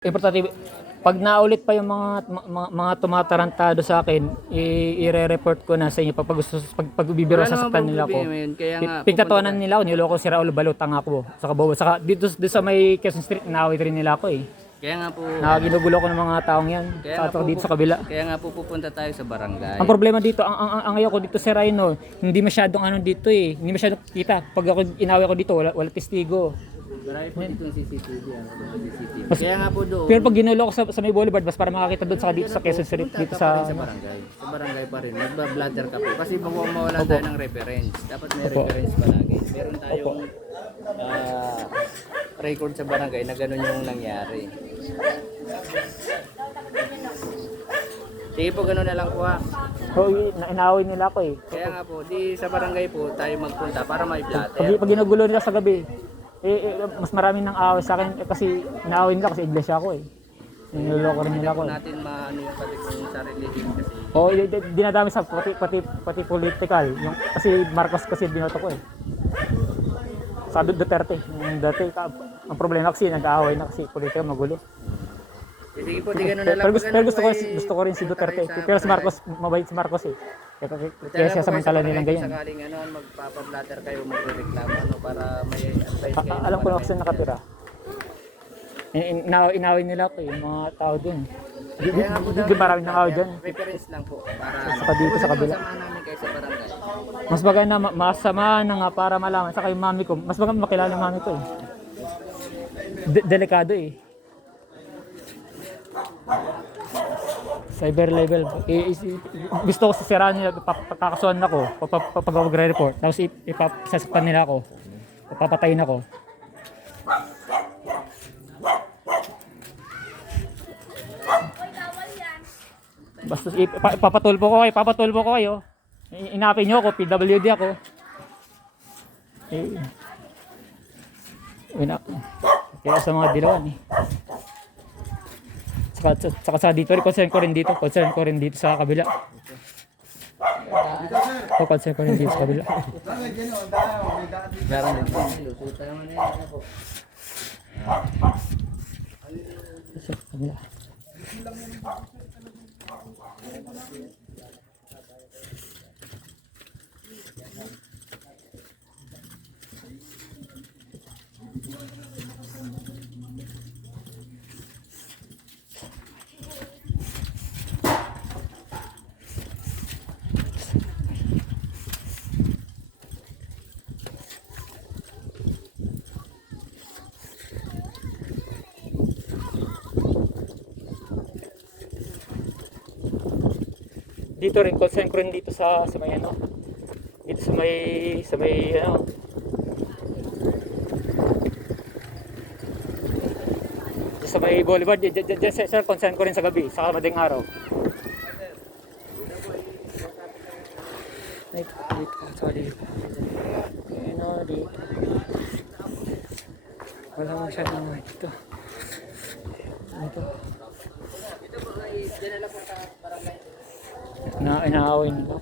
Importante, pag naulit pa yung mga tumatarantado sa akin, i-re-report ko na sa inyo pag bibiro sa saktan nila ko. Pingtatawanan nila ako, niloko si Raul Balutang ako. Saka bawa, saka dito sa may Quezon Street, naawit rin nila ako eh. Kaya nga po, Nakaginugulo ko ng mga taong yan. Sa dito sa kabila. Kaya nga po pupunta tayo sa barangay. Ang problema dito, ang ayaw ko dito sa Rhino, hindi masyadong ano dito eh. Hindi masyadong kita. Pag ako inawi ko dito, wala testigo. Marami po dito yung CCTV. Kaya nga po doon. Pero pag ginulo ko sa may boulevard, mas para makakita doon sa dito sa Quezon Street, dito sa barangay. Sa barangay pa rin. Nagba-bladder ka po. Kasi bago mawala tayo ng reference. Dapat may reference palagi. Meron tayong record sa barangay na gano'n yung nangyari. Sige po, gano'n na lang po ha. So, inaaway nila ako eh. Kaya nga po, di sa barangay po tayo magpunta para may blatter. Pag ginugulo nila sa gabi, mas marami nang away sa akin kasi inaaway nila kasi iglesia ako eh. Niloloko rin nila ako. Natin maano yung pati kung sa religion kasi. Oo, dinadami sa pati political. Yung, kasi Marcos kasi binoto ko eh. Sa Duterte. Yung dati, ang problema kasi nag-aaway na kasi political magulo. Sige po, di ganun na lang. Pero gusto ko rin si Duterte. Pero si Marcos, mabait si Marcos eh. Kaya siya samantala nilang ganyan. Sakaling ano, magpapa-blatter kayo, magre-reklamo ano, para may advice kayo. Alam ko na ako saan nakatira. Inaway nila ako eh, yung mga tao dun. Di maraming nang away dyan. Reference lang po. Para saka dito sa kabila. namin kayo sa barangay. Mas maganda, masama na nga para malaman. Saka yung mami ko, mas maganda makilala yung mami ko eh. Delikado eh. Cyber level. Gusto ko sisiraan nila, kakasuhan ako pag magre-report. Tapos ipapasasaktan nila ako. Papatayin ako. Basta ipapatulpo ko kayo. Inapin niyo ako, PWD ako. Kaya sa mga dilawan eh. Saka sa dito, concern ko rin dito sa kabila. Concern ko rin dito sa kabila. Meron din po. Lusutan naman yan po. Sa kabila. Dito rin, concern ko rin dito sa may ano. Dito sa may ano. Sa may boulevard, dyan sir, concern ko rin sa gabi, sa madaling araw. Sorry. Ano dito. Wala masyadong dito. Ito. Inaaway nila.